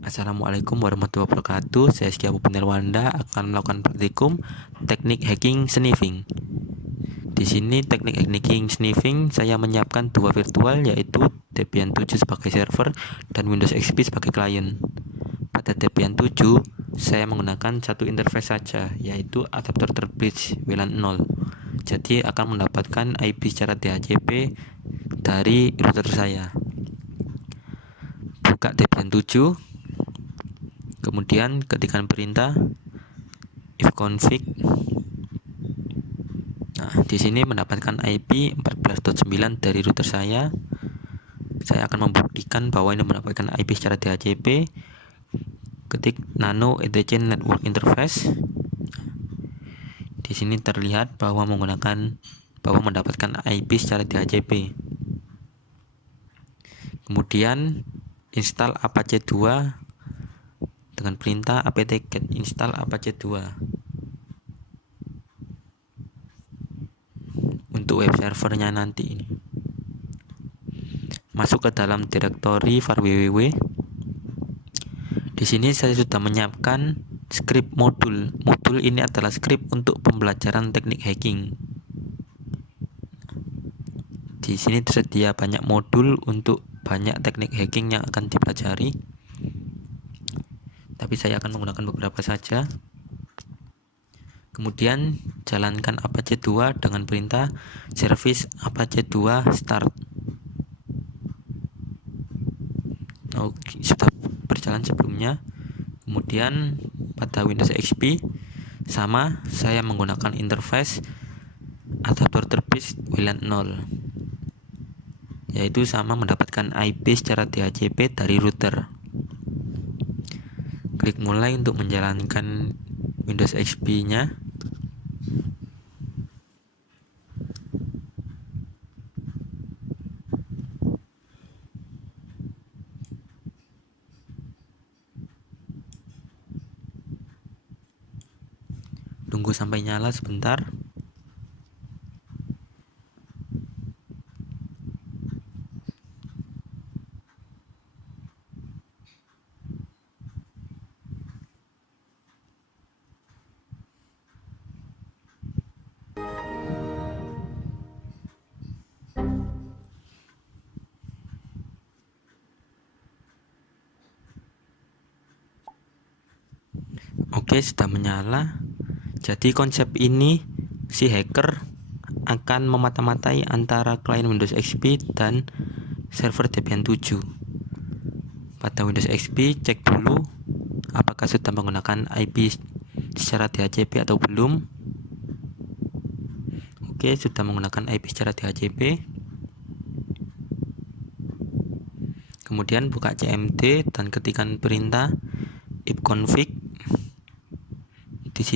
Assalamualaikum warahmatullahi wabarakatuh. Saya Sekia Nirwanda akan melakukan praktikum teknik hacking sniffing. Di sini teknik hacking sniffing saya menyiapkan dua virtual, yaitu Debian 7 sebagai server dan Windows XP sebagai klien. Pada Debian 7 saya menggunakan satu interface saja, yaitu adapter bridge WLAN 0. Jadi akan mendapatkan IP secara DHCP dari router saya. Buka Debian 7, kemudian ketikkan perintah ifconfig. Nah, di sini mendapatkan IP 14.9 dari router saya. Saya akan membuktikan bahwa ini mendapatkan IP secara DHCP. Ketik nano etc network interface. Di sini terlihat bahwa mendapatkan IP secara DHCP. Kemudian install Apache 2 dengan perintah apt-get install Apache 2 untuk web servernya nanti ini. Masuk ke dalam direktori var www. Di sini saya sudah menyiapkan script modul. Modul ini adalah script untuk pembelajaran teknik hacking. Di sini tersedia banyak modul untuk banyak teknik hacking yang akan dipelajari. Tapi saya akan menggunakan beberapa saja. Kemudian jalankan Apache 2 dengan perintah service Apache 2 start. Sudah berjalan sebelumnya. Kemudian pada Windows XP sama, saya menggunakan interface adapter bridge WLAN 0, yaitu sama mendapatkan IP secara DHCP dari router. Klik mulai untuk menjalankan Windows XP nya. Tunggu sampai nyala sebentar. Oke, sudah menyala. Jadi konsep ini, si hacker akan memata-matai antara klien Windows XP dan server Debian 7. Pada Windows XP, cek dulu apakah sudah menggunakan IP secara DHCP atau belum. Oke, sudah menggunakan IP secara DHCP. Kemudian buka CMD dan ketikkan perintah ifconfig. Di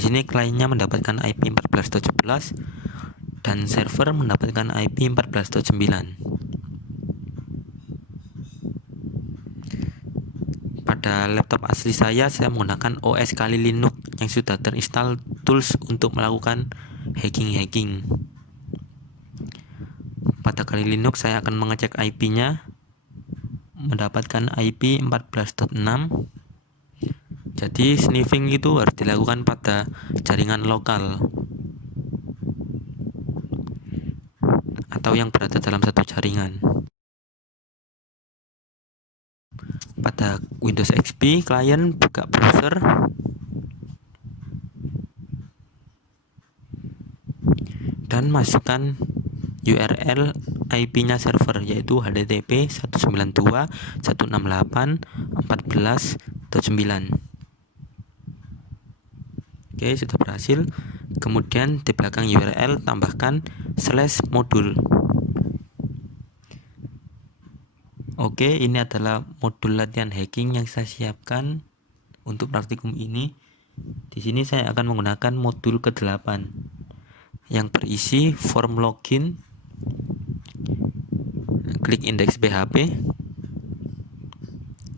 sini kliennya mendapatkan IP 14.11 dan server mendapatkan IP 14.9. Pada laptop asli saya menggunakan OS Kali Linux yang sudah terinstall tools untuk melakukan hacking. Pada Kali Linux saya akan mengecek IP-nya, mendapatkan IP 14.6. Jadi sniffing itu harus dilakukan pada jaringan lokal atau yang berada dalam satu jaringan. Pada Windows XP, klien buka browser, dan masukkan URL IP-nya server, yaitu http 192.168.14.9. Oke, sudah berhasil. Kemudian di belakang URL tambahkan /modul. Oke, ini adalah modul latihan hacking yang saya siapkan untuk praktikum ini. Di sini saya akan menggunakan modul ke-8 yang berisi form login, klik indeks PHP.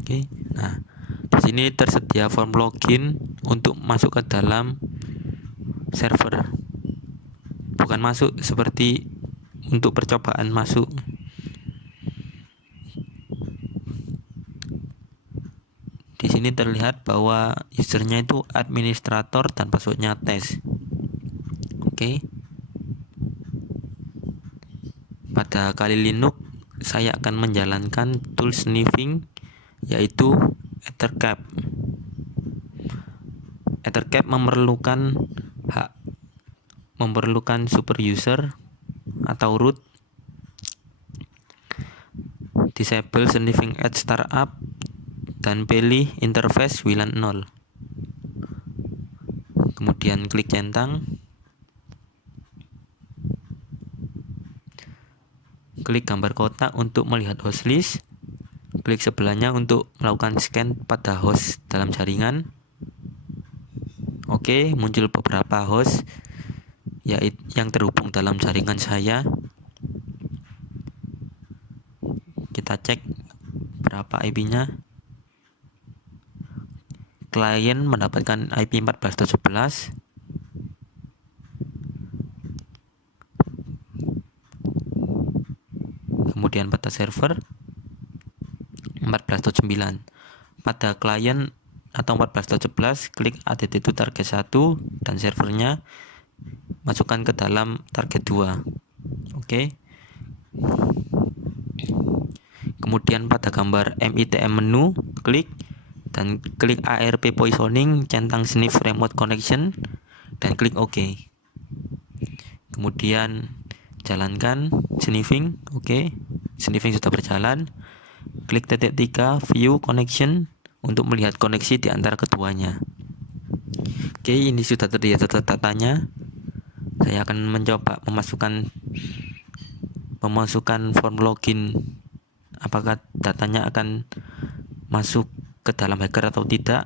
Oke, nah di sini tersedia form login untuk masuk ke dalam server. Bukan masuk seperti untuk percobaan masuk. Di sini terlihat bahwa usernya itu administrator dan passwordnya tes. Oke. Pada kali Linux saya akan menjalankan tool sniffing yaitu Ethercap. Ethercap memerlukan super user atau root, disable sniffing at startup, dan pilih interface WLAN 0. Kemudian klik centang, klik gambar kotak untuk melihat host list, klik sebelahnya untuk melakukan scan pada host dalam jaringan. Oke, muncul beberapa host yang terhubung dalam jaringan saya. Kita cek berapa IP-nya. Klien mendapatkan IP 14.17. Kemudian pada server 14.9. Pada klien atau 14.11, klik add itu target 1 dan servernya masukkan ke dalam target 2. Oke. Kemudian pada gambar MITM menu, klik ARP poisoning, centang sniff remote connection, dan klik OK. Kemudian jalankan sniffing. Oke. Sniffing sudah berjalan. Klik titik 3 view connection untuk melihat koneksi di antara keduanya. Oke, ini sudah terlihat datanya. Saya akan mencoba memasukkan form login, apakah datanya akan masuk ke dalam hacker atau tidak.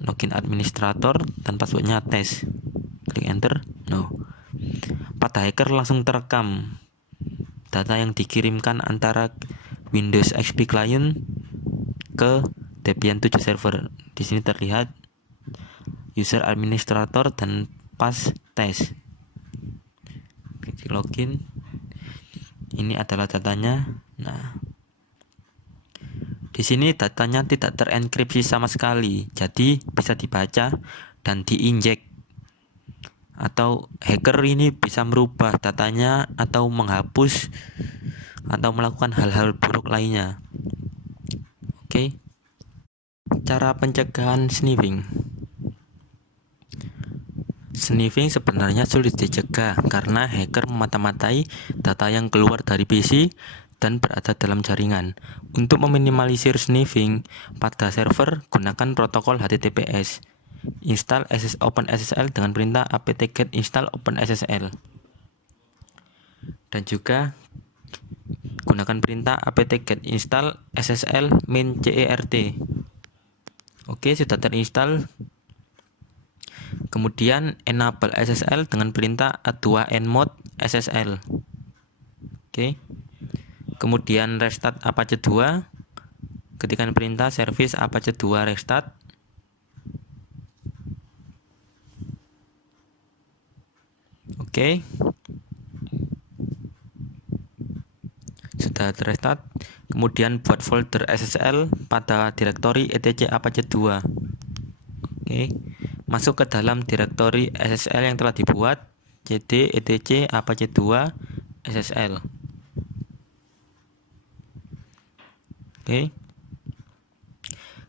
Login administrator dan passwordnya tes. Klik enter. No. Pada hacker langsung terekam data yang dikirimkan antara Windows XP client ke Debian 7 server. Di sini terlihat user administrator dan pass test. Klik login. Ini adalah datanya. Nah, di sini datanya tidak terenkripsi sama sekali, jadi bisa dibaca dan diinjek. Atau hacker ini bisa merubah datanya atau menghapus atau melakukan hal-hal buruk lainnya. Oke. Cara pencegahan sniffing. Sniffing sebenarnya sulit dicegah karena hacker memata-matai data yang keluar dari PC dan berada dalam jaringan. Untuk meminimalisir sniffing pada server, gunakan protokol HTTPS. Install OpenSSL dengan perintah apt-get install OpenSSL. Dan juga gunakan perintah apt-get install SSL min-cert. Oke, sudah terinstall. Kemudian enable SSL dengan perintah a2nmod SSL. Oke. Kemudian restart Apache 2. Ketikkan perintah service Apache 2 restart. Oke. Sudah restart. Kemudian buat folder SSL pada direktori etc Apache 2. Oke. Masuk ke dalam direktori SSL yang telah dibuat, cd etc Apache 2 SSL. Oke.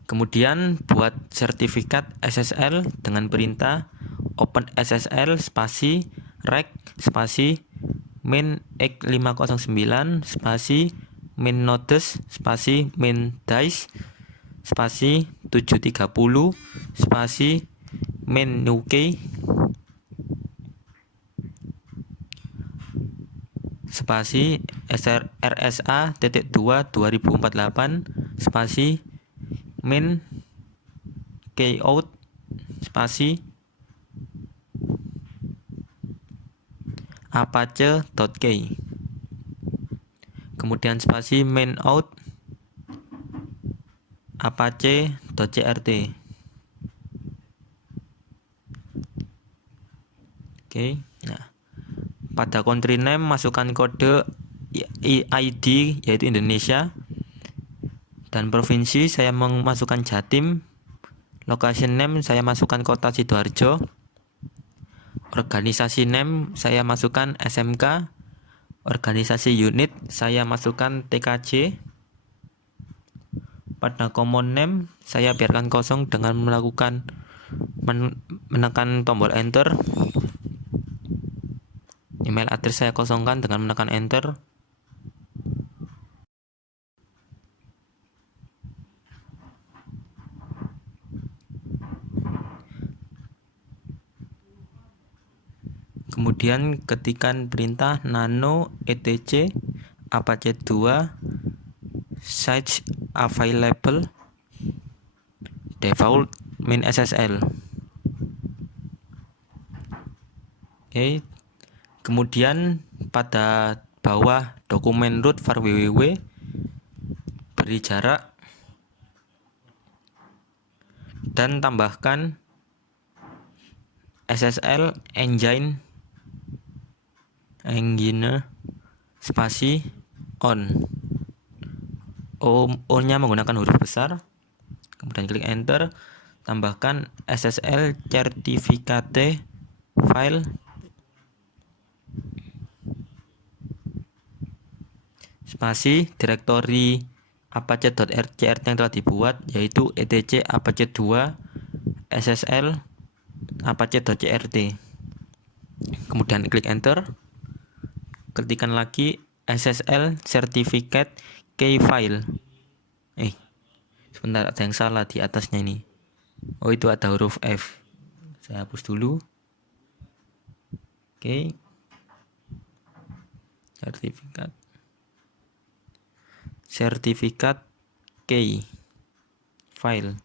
Kemudian buat sertifikat SSL dengan perintah OpenSSL spasi rec spasi min x509 spasi min nodes spasi min dice spasi 730 spasi min UK spasi RSA.2 2048 spasi min kout spasi apache.key, kemudian spasi main out apache.crt. Oke, nah pada country name masukkan kode ID yaitu Indonesia, Dan provinsi saya memasukkan Jatim. Location name saya masukkan kota Sidoarjo. Organisasi name saya masukkan SMK. Organisasi unit saya masukkan TKJ. Pada common name saya biarkan kosong dengan melakukan menekan tombol enter. Email address saya kosongkan dengan menekan enter. Kemudian ketikkan perintah nano etc apache 2 size available default min SSL. Oke. Kemudian pada bawah dokumen root var www beri jarak dan tambahkan SSL engine spasi on. O nya menggunakan huruf besar. Kemudian klik enter, tambahkan SSL certificate file spasi direktori apache.rcrt yang telah dibuat, yaitu etc apache 2 ssl apache.crt. Kemudian klik enter, ketikkan lagi SSL certificate key file. Sebentar, ada yang salah di atasnya ini. Oh, itu ada huruf F. Saya hapus dulu. Oke. Sertifikat key file.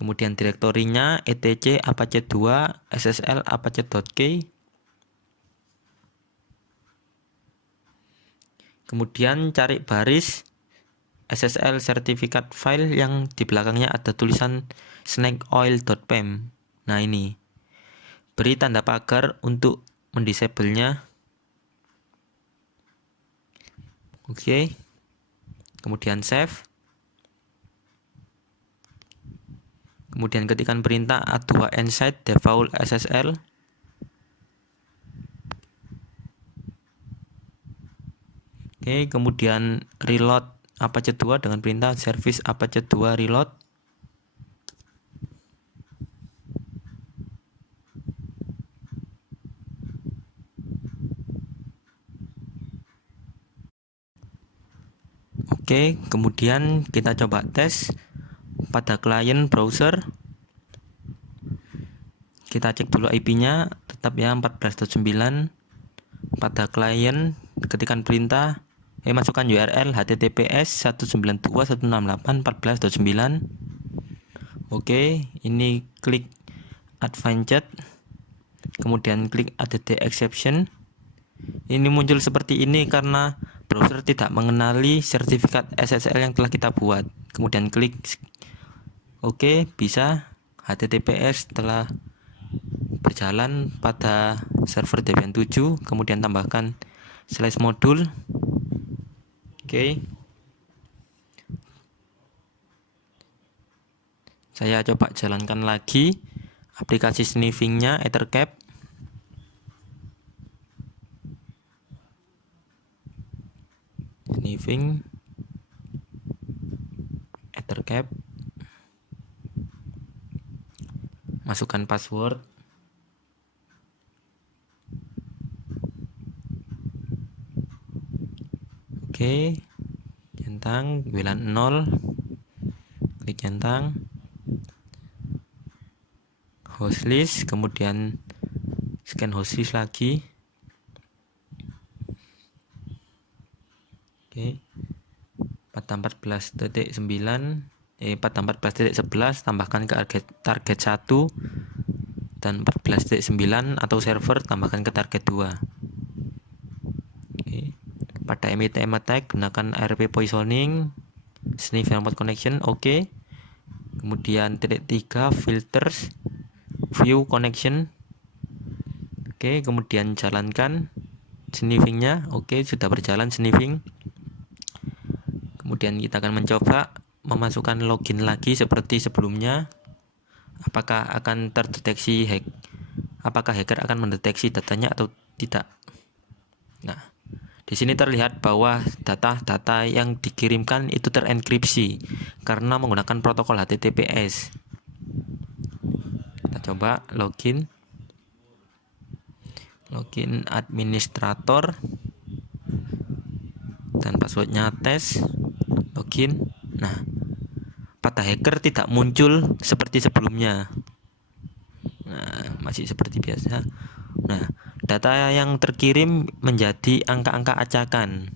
Kemudian direktorinya etc apache 2 ssl apache.key. Kemudian cari baris SSL sertifikat file yang di belakangnya ada tulisan snakeoil.pem. Nah, ini. Beri tanda pagar untuk mendisable-nya. Oke. Kemudian save. Kemudian ketikkan perintah a2 inside default SSL. Oke, kemudian reload apache 2 dengan perintah service apache 2 reload. Oke, kemudian kita coba tes pada klien browser. Kita cek dulu IP-nya, tetap ya 14.9. Pada klien ketikkan perintah masukkan URL https 192.168.14.9. Oke, ini klik advanced, kemudian klik add exception. Ini muncul seperti ini karena browser tidak mengenali sertifikat SSL yang telah kita buat. Kemudian klik oke, bisa. HTTPS telah berjalan pada server Debian 7. Kemudian tambahkan /modul. Oke. Saya coba jalankan lagi aplikasi sniffingnya Ethercap. Sniffing Ethercap. Masukkan password. Oke, centang WLAN 0, klik centang, hostlist, kemudian scan hostlist lagi. Oke, pada 14.11 tambahkan ke target 1 dan 14.9 atau server tambahkan ke target 2. Pada MITM attack gunakan ARP poisoning, sniff remote connection. Oke. Kemudian titik 3 filters view connection. Oke, kemudian jalankan sniffingnya. Oke, sudah berjalan sniffing. Kemudian kita akan mencoba memasukkan login lagi seperti sebelumnya. Apakah akan terdeteksi apakah hacker akan mendeteksi datanya atau tidak. Nah, di sini terlihat bahwa data-data yang dikirimkan itu terenkripsi karena menggunakan protokol HTTPS. Kita coba login administrator dan passwordnya tes, login. Nah, pada hacker tidak muncul seperti sebelumnya. Nah, masih seperti biasa. Nah, data yang terkirim menjadi angka-angka acakan.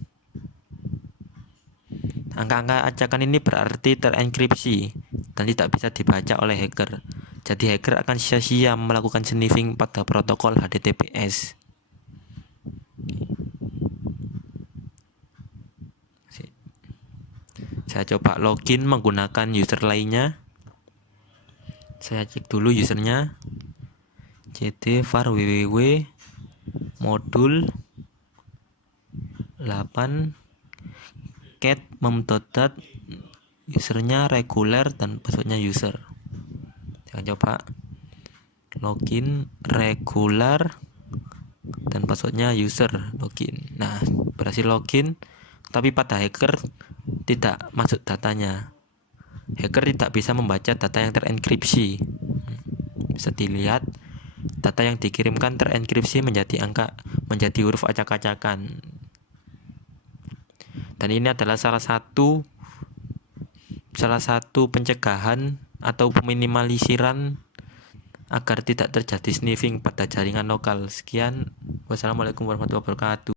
Angka-angka acakan ini berarti terenkripsi dan tidak bisa dibaca oleh hacker. Jadi hacker akan sia-sia melakukan sniffing pada protokol HTTPS. Saya coba login menggunakan user lainnya. Saya cek dulu usernya. cd var www modul 8 cat mem.dat, usernya reguler dan passwordnya user. Saya coba login regular dan passwordnya user, login. Nah, berhasil login, tapi pada hacker tidak masuk datanya. Hacker tidak bisa membaca data yang terenkripsi. Bisa dilihat data yang dikirimkan terenkripsi menjadi huruf acak-acakan. Dan ini adalah salah satu pencegahan atau peminimalisiraan agar tidak terjadi sniffing pada jaringan lokal. Sekian, wassalamualaikum warahmatullahi wabarakatuh.